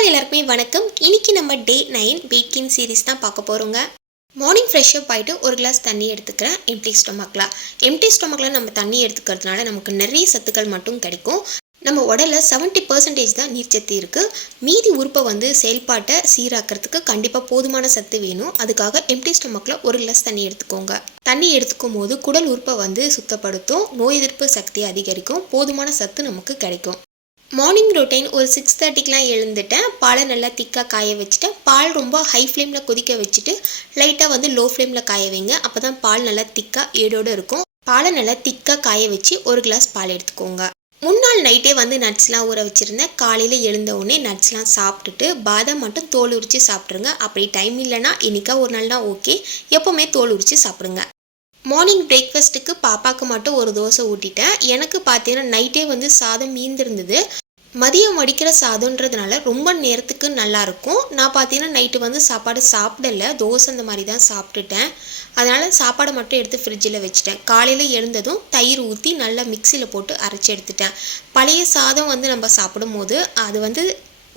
Hi எல்லாருக்குமே வணக்கம். இன்னைக்கு நம்ம டே 9 வெயிட் கெயின் சீரிஸ் தான் பார்க்க போகிறோங்க. மார்னிங் ஃப்ரெஷ்ஷப் ஆகிட்டு ஒரு கிளாஸ் தண்ணி எடுத்துக்கிறேன் எம்டி ஸ்டொமக்கில் நம்ம தண்ணி எடுத்துக்கிறதுனால நமக்கு நிறைய சத்துக்கள் மட்டும் கிடைக்கும். நம்ம உடலில் 70% தான் நீர்ச்சத்து இருக்குது. மீதி உறுப்பை செயல்பாட்டை சீராக்கிறதுக்கு கண்டிப்பாக போதுமான சத்து வேணும். அதுக்காக எம்டி ஸ்டொமக்கில் ஒரு கிளாஸ் தண்ணி எடுத்துக்கோங்க. தண்ணி எடுத்துக்கும் போது குடல் உறுப்பை சுத்தப்படுத்தும், நோய் எதிர்ப்பு சக்தியை அதிகரிக்கும், போதுமான சத்து நமக்கு கிடைக்கும். மார்னிங் ரொட்டீன் ஒரு 6:30க்கெலாம் எழுந்துட்டேன். பாலை நல்லா திக்காக காய வச்சுட்டேன். பால் ரொம்ப ஹை ஃப்ளேமில் கொதிக்க வச்சுட்டு லைட்டாக லோ ஃப்ளேமில் காய வைங்க. அப்போ தான் பால் நல்லா திக்காக ஏடோடு இருக்கும். பாலை நல்லா திக்காக காய வச்சு ஒரு கிளாஸ் பால் எடுத்துக்கோங்க. முன்னாள் நைட்டே நட்ஸ்லாம் ஊற வச்சுருந்தேன். காலையில் எழுந்த உடனே நட்ஸ்லாம் சாப்பிட்டுட்டு பாதாம் மட்டும் தோல் உரித்து சாப்பிட்ருங்க. அப்படி டைம் இல்லைன்னா என்றைக்கா ஒரு நாள்னா ஓகே, எப்போவுமே தோல் உரித்து சாப்பிடுங்க. மார்னிங் பிரேக்ஃபாஸ்ட்டுக்கு பாப்பாவுக்கு மட்டும் ஒரு தோசை ஊட்டிட்டேன். எனக்கு பார்த்தீங்கன்னா நைட்டே சாதம் மீந்திருந்தது. மதியம் வடிக்கிற சாதம்ன்றதுனால ரொம்ப நேரத்துக்கு நல்லாயிருக்கும். நான் பார்த்தீங்கன்னா நைட்டு சாப்பாடு சாப்பிடல, தோசை இந்த மாதிரி தான் சாப்பிட்டுட்டேன். அதனால் சாப்பாடை மட்டும் எடுத்து ஃப்ரிட்ஜில் வச்சுட்டேன். காலையில் எழுந்ததும் தயிர் ஊற்றி நல்லா மிக்சியில் போட்டு அரைச்சி எடுத்துட்டேன். பழைய சாதம் நம்ம சாப்பிடும் போது அது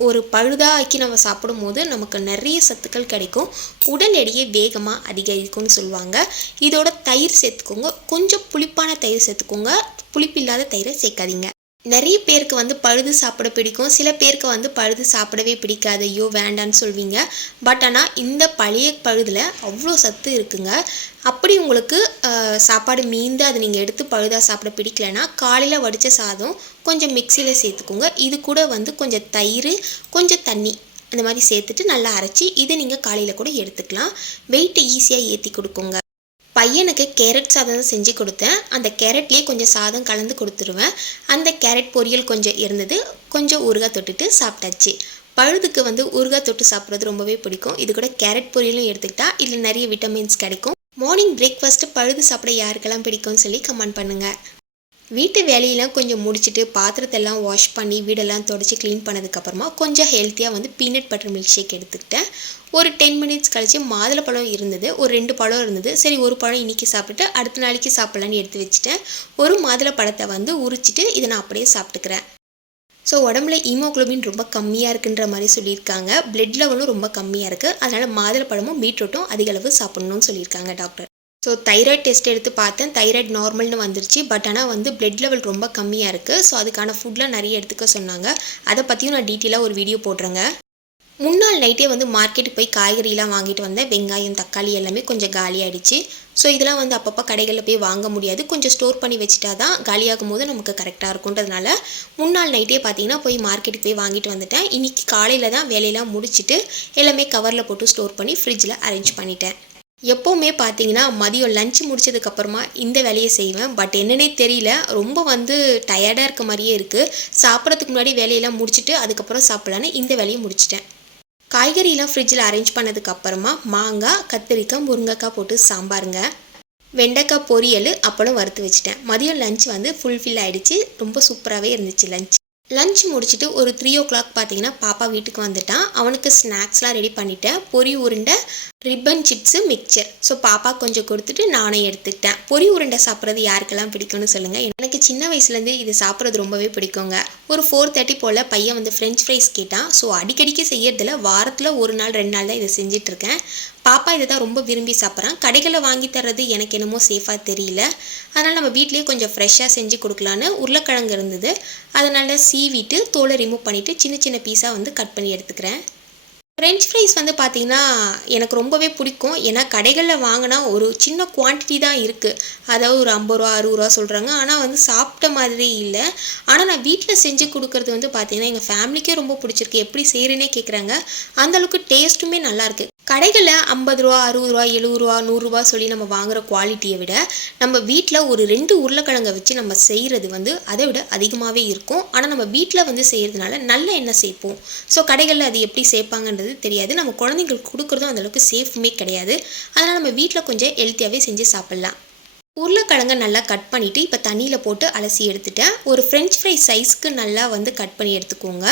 ஒரு பழுதாக்கி நம்ம சாப்பிடும் போது நமக்கு நிறைய சத்துக்கள் கிடைக்கும். உடல் எடையை வேகமாக அதிகரிக்கும்னு சொல்லுவாங்க. இதோட தயிர் சேர்த்துக்கோங்க. கொஞ்சம் புளிப்பான தயிர் சேர்த்துக்கோங்க, புளிப்பு இல்லாத தயிரை சேர்க்காதீங்க. நிறைய பேருக்கு பழுது சாப்பிட பிடிக்கும், சில பேருக்கு பழுது சாப்பிடவே பிடிக்காது, ஐயோ வேண்டான்னு சொல்வீங்க. பட் ஆனால் இந்த பழைய பழுதில் அவ்வளோ சத்து இருக்குங்க. அப்படி உங்களுக்கு சாப்பாடு மீந்து அதை நீங்கள் எடுத்து பழுதாக சாப்பிட பிடிக்கலைன்னா காலையில் வடித்த சாதம் கொஞ்சம் மிக்சியில் சேர்த்துக்கோங்க. இது கூட கொஞ்சம் தயிர், கொஞ்சம் தண்ணி இந்த மாதிரி சேர்த்துட்டு நல்லா அரைச்சி இதை நீங்கள் காலையில் கூட எடுத்துக்கலாம். வெயிட்டை ஈஸியாக ஏற்றி கொடுக்குங்க. பையனுக்கு கேரட் சாதம் தான் செஞ்சு கொடுத்தேன். அந்த கேரட்லேயே கொஞ்சம் சாதம் கலந்து கொடுத்துருவேன். அந்த கேரட் பொரியல் கொஞ்சம் இருந்தது, கொஞ்சம் ஊறுகாய் தொட்டுட்டு சாப்பிட்டாச்சு. பழுதுக்கு ஊறுகாய் தொட்டு சாப்பிட்றது ரொம்பவே பிடிக்கும். இது கூட கேரட் பொரியலும் எடுத்துக்கிட்டா இதில் நிறைய விட்டமின்ஸ் கிடைக்கும். மார்னிங் பிரேக்ஃபாஸ்ட்டு பழுது சாப்பிட யாருக்கெல்லாம் பிடிக்கும்னு சொல்லி கமெண்ட் பண்ணுங்கள். வீட்டு வேலையெல்லாம் கொஞ்சம் முடிச்சுட்டு பாத்திரத்தெல்லாம் வாஷ் பண்ணி வீடெல்லாம் தொடச்சி க்ளீன் பண்ணதுக்கப்புறமா கொஞ்சம் ஹெல்த்தியாக பீனட் பட்டர் மில்க் ஷேக் எடுத்துக்கிட்டேன். ஒரு 10 மினிட்ஸ் கழித்து மாதுளப்பழம் இருந்தது, ஒரு 2 பழம் இருந்தது. சரி, ஒரு பழம் இன்றைக்கி சாப்பிட்டுட்டு அடுத்த நாளைக்கு சாப்பிட்லான்னு எடுத்து வச்சுட்டேன். ஒரு மாதுளப்பழத்தை உரிச்சிட்டு இதை நான் அப்படியே சாப்பிட்டுக்கிறேன். ஸோ உடம்புல ஹீமோக்ளோபின் ரொம்ப கம்மியாக இருக்குன்ற மாதிரி சொல்லியிருக்காங்க. பிளட் லெவலும் ரொம்ப கம்மியாக இருக்குது. அதனால் மாதுளப்பழமும் பீட்ரூட்டும் அதிக அளவு சாப்பிட்ணுன்னு சொல்லியிருக்காங்க டாக்டர். ஸோ தைராய்டு டெஸ்ட் எடுத்து பார்த்தேன், தைராய்டு நார்மல்னு வந்துருச்சு. பட் ஆனால் பிளட் லெவல் ரொம்ப கம்மியாக இருக்குது. ஸோ அதுக்கான ஃபுட்லாம் நிறைய எடுத்துக்க சொன்னாங்க. அதை பற்றியும் நான் டீட்டெயிலாக ஒரு வீடியோ போடுறேங்க. முன்னாள் நைட்டே மார்க்கெட்டுக்கு போய் காய்கறிலாம் வாங்கிட்டு வந்தேன். வெங்காயம், தக்காளி எல்லாமே கொஞ்சம் காலியாகிடுச்சு. ஸோ இதெல்லாம் அப்பப்போ கடைகளில் போய் வாங்க முடியாது, கொஞ்சம் ஸ்டோர் பண்ணி வச்சுட்டா தான் காலியாகும் போது நமக்கு கரெக்டாக இருக்குன்றதுனால முன்னாள் நைட்டே பார்த்தீங்கன்னா போய் மார்க்கெட்டுக்கு போய் வாங்கிட்டு வந்துட்டேன். இன்றைக்கி காலையில் தான் வேலையெல்லாம் முடிச்சுட்டு எல்லாமே கவரில் போட்டு ஸ்டோர் பண்ணி ஃப்ரிட்ஜில் அரேஞ்ச் பண்ணிட்டேன். எப்போவுமே பார்த்தீங்கன்னா மதியம் லஞ்ச் முடிச்சதுக்கப்புறமா இந்த வேலையை செய்வேன். பட் என்னன்னே தெரியல, ரொம்ப டயர்டாக இருக்க மாதிரியே இருக்குது. சாப்பிட்றதுக்கு முன்னாடி வேலையெல்லாம் முடிச்சுட்டு அதுக்கப்புறம் சாப்பிட்லான்னு இந்த வேலையை முடிச்சிட்டேன். காய்கறியெல்லாம் ஃப்ரிட்ஜில் அரேஞ்ச் பண்ணதுக்கப்புறமா மாங்காய், கத்திரிக்காய், முருங்கைக்காய் போட்டு சாம்பாருங்க, வெண்டைக்காய் பொரியல், அப்பளம் வறுத்து வச்சுட்டேன். மதியம் லஞ்ச் ஃபுல்ஃபில் ஆகிடுச்சு. ரொம்ப சூப்பராகவே இருந்துச்சு. லஞ்ச் முடிச்சுட்டு ஒரு 3 o'clock பார்த்தீங்கன்னா பாப்பா வீட்டுக்கு வந்துட்டான். அவனுக்கு ஸ்நாக்ஸ்லாம் ரெடி பண்ணிட்டேன். பொரி உருண்டை, ரிப்பன் சிப்ஸு, மிக்சர். ஸோ பாப்பா கொஞ்சம் கொடுத்துட்டு நானே எடுத்துக்கிட்டேன். பொரி உருண்டை சாப்பிட்றது யாருக்கெல்லாம் பிடிக்கும்னு சொல்லுங்கள். எனக்கு சின்ன வயசுலேருந்து இது சாப்பிட்றது ரொம்பவே பிடிக்குங்க. ஒரு 4:30 போல் பையன் ஃப்ரெஞ்ச் ஃப்ரைஸ் கேட்டான். ஸோ அடிக்கடிக்கு செய்யறதில்ல, வாரத்தில் 1 நாள் 2 நாள் தான் இதை செஞ்சிட்ருக்கேன். பாப்பா இதை தான் ரொம்ப விரும்பி சாப்பிட்றான். கடைகளில் வாங்கி தர்றது எனக்கு என்னமோ சேஃபாக தெரியல. அதனால் நம்ம வீட்லேயே கொஞ்சம் ஃப்ரெஷ்ஷாக செஞ்சு கொடுக்கலான்னு உருளைக்கிழங்கு இருந்தது. அதனால் சீவிட்டு தோலை ரிமூவ் பண்ணிவிட்டு சின்ன சின்ன பீஸாக கட் பண்ணி எடுத்துக்கிறேன். ஃப்ரெஞ்ச் ஃப்ரைஸ் பார்த்தீங்கன்னா எனக்கு ரொம்பவே பிடிக்கும். ஏன்னா கடைகளில் வாங்கினா ஒரு சின்ன குவான்டிட்டி தான் இருக்குது. அதாவது ஒரு 50 ரூபா 60 ரூபா சொல்கிறாங்க. ஆனால் சாப்பிட்ட மாதிரி இல்லை. ஆனால் நான் வீட்டில் செஞ்சு கொடுக்குறது பார்த்தீங்கன்னா எங்கள் ஃபேமிலிக்கே ரொம்ப பிடிச்சிருக்கு. எப்படி செய்கிறேன்னே கேட்குறாங்க. அந்தளவுக்கு டேஸ்ட்டுமே நல்லாயிருக்கு. கடைகளில் 50 ரூபா 60 ரூபா 70 ரூபா 100 ரூபா சொல்லி நம்ம வாங்குகிற குவாலிட்டியை விட நம்ம வீட்டில் ஒரு 2 உருளைக்கிழங்கை வச்சு நம்ம செய்கிறது அதை விட அதிகமாகவே இருக்கும். ஆனால் நம்ம வீட்டில் செய்கிறதுனால நல்ல எண்ணெய் சேர்ப்போம். ஸோ கடைகளில் அது எப்படி சேர்ப்பாங்கன்றது தெரியாது. நம்ம குழந்தைங்களுக்கு கொடுக்குறதும் அந்தளவுக்கு சேஃப்மே கிடையாது. அதனால் நம்ம வீட்டில் கொஞ்சம் ஹெல்த்தியாகவே செஞ்சு சாப்பிட்லாம். உருளைக்கிழங்கை நல்லா கட் பண்ணிவிட்டு இப்போ தண்ணியில் போட்டு அலசி எடுத்துட்டேன். ஒரு ஃப்ரெஞ்ச் ஃப்ரை சைஸ்க்கு நல்லா கட் பண்ணி எடுத்துக்கோங்க.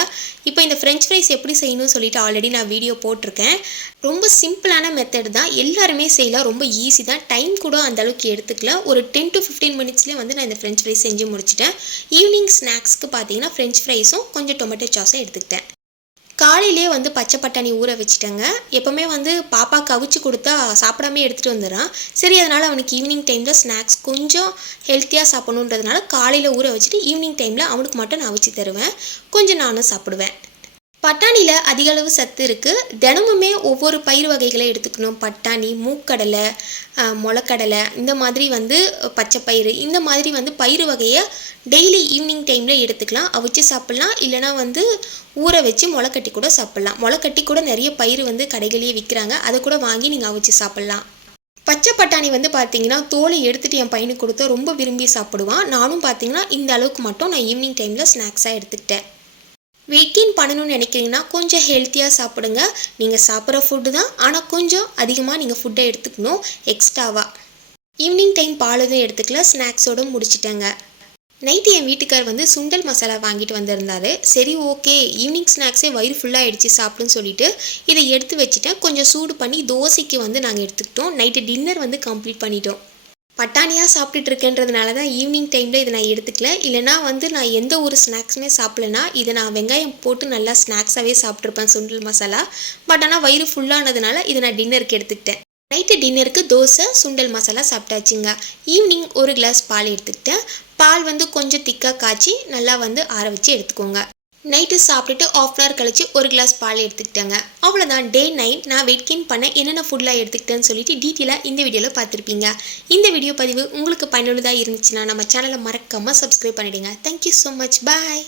இப்போ இந்த ஃப்ரெஞ்ச் ஃப்ரைஸ் எப்படி செய்யணும்னு சொல்லிட்டு ஆல்ரெடி நான் வீடியோ போட்டிருக்கேன். ரொம்ப சிம்பிளான மெத்தட் தான், எல்லாருமே செய்யலாம், ரொம்ப ஈஸி தான். டைம் கூட அந்தளவுக்கு எடுத்துக்கல. ஒரு 10 to 15 மினிட்ஸ்லேயே நான் இந்த ஃப்ரெஞ்ச் ஃப்ரைஸ் செஞ்சு முடிச்சிட்டேன். ஈவினிங் ஸ்நாக்ஸ்க்கு பார்த்தீங்கன்னா ஃப்ரெஞ்ச் ஃப்ரைஸும் கொஞ்சம் டொமேட்டோ சாஸும் எடுத்துக்கிட்டேன். காலையிலே வந்து பச்சை பட்டாணி ஊற வச்சுட்டேங்க. எப்போவுமே வந்து பாப்பாவுக்கு அவிச்சு கொடுத்தா சாப்பிடாமே எடுத்துகிட்டு வந்துடுறான். சரி, அதனால் அவனுக்கு ஈவினிங் டைமில் ஸ்நாக்ஸ் கொஞ்சம் ஹெல்த்தியாக சாப்பிடணுன்றதுனால காலையில் ஊற வச்சுட்டு ஈவினிங் டைமில் அவனுக்கு மட்டும் நான் அவிச்சு தருவேன். கொஞ்சம் நானும் சாப்பிடுவேன். பட்டாணியில் அதிக அளவு சத்து இருக்குது. தினமுமே ஒவ்வொரு பயிர் வகைகளை எடுத்துக்கணும். பட்டாணி, மூக்கடலை, முளைக்கடலை, இந்த மாதிரி வந்து பச்சைப்பயிறு, இந்த மாதிரி வந்து பயிர் வகையை டெய்லி ஈவினிங் டைமில் எடுத்துக்கலாம். அவிச்சு சாப்பிட்லாம், இல்லைனா வந்து ஊற வச்சு முளைக்கட்டி கூட சாப்பிட்லாம். முளைக்கட்டி கூட நிறைய பயிர் வந்து கடைகளிலே விற்கிறாங்க. அதை கூட வாங்கி நீங்கள் அவிச்சு சாப்பிட்லாம். பச்சை பட்டாணி வந்து பார்த்தீங்கன்னா தோலை எடுத்துகிட்டு என் பையனுக்கு கொடுத்தா ரொம்ப விரும்பி சாப்பிடுவான். நானும் பார்த்தீங்கன்னா இந்த அளவுக்கு மட்டும் நான் ஈவினிங் டைமில் ஸ்நாக்ஸாக எடுத்துக்கிட்டேன். வெயிட் கெயின் பண்ணணும்னு நினைக்கிறீங்கன்னா கொஞ்சம் ஹெல்த்தியாக சாப்பிடுங்க. நீங்கள் சாப்பிட்ற ஃபுட்டு தான், ஆனால் கொஞ்சம் அதிகமாக நீங்கள் ஃபுட்டை எடுத்துக்கணும் எக்ஸ்ட்ராவாக. ஈவினிங் டைம் பால் எதுவும் எடுத்துக்கல, ஸ்நாக்ஸோடு முடிச்சிட்டேங்க. நைட்டு என் வீட்டுக்கார் வந்து சுண்டல் மசாலா வாங்கிட்டு வந்திருந்தாரு. சரி, ஓகே, ஈவினிங் ஸ்நாக்ஸே வயிறு ஃபுல்லாக ஆகிடுச்சு சாப்பிடுன்னு சொல்லிட்டு இதை எடுத்து வச்சுட்டேன். கொஞ்சம் சூடு பண்ணி தோசைக்கு வந்து நாங்கள் எடுத்துக்கிட்டோம். நைட்டு டின்னர் வந்து கம்ப்ளீட் பண்ணிட்டோம். பட்டாணியாக சாப்பிட்டுட்டு இருக்கேன்றதுனால தான் ஈவினிங் டைமில் இதை நான் எடுத்துக்கல. இல்லைனா வந்து நான் எந்த ஒரு ஸ்நாக்ஸுமே சாப்பிட்லனா இதை நான் வெங்காயம் போட்டு நல்லா ஸ்நாக்ஸாகவே சாப்பிட்ருப்பேன், சுண்டல் மசாலா. பட் ஆனால் வயிறு ஃபுல்லானதுனால இதை நான் டின்னருக்கு எடுத்துக்கிட்டேன். நைட்டு டின்னருக்கு தோசை, சுண்டல் மசாலா சாப்பிட்டாச்சுங்க. ஈவினிங் ஒரு கிளாஸ் பால் எடுத்துக்கிட்டேன். பால் வந்து கொஞ்சம் திக்காக காய்ச்சி நல்லா வந்து ஆற வச்சு எடுத்துக்கோங்க. நைட்டு சாப்பிட்டுட்டு ஆஃப் அன் ஹவர் கழிச்சு ஒரு கிளாஸ் பால் எடுத்துக்கிட்டேங்க. அவ்வளோதான், டே 9 நான் வெயிட் கெயின் பண்ண என்னென்ன ஃபுட்லாம் எடுத்துக்கிட்டேன்னு சொல்லிட்டு டீட்டெயிலாக இந்த வீடியோவில் பார்த்துருப்பீங்க. இந்த வீடியோ பதிவு உங்களுக்கு பயனுள்ளதாக இருந்துச்சுன்னா நம்ம சேனலை மறக்காமல் சப்ஸ்கிரைப் பண்ணிவிடுங்க. Thank you so much. பாய்.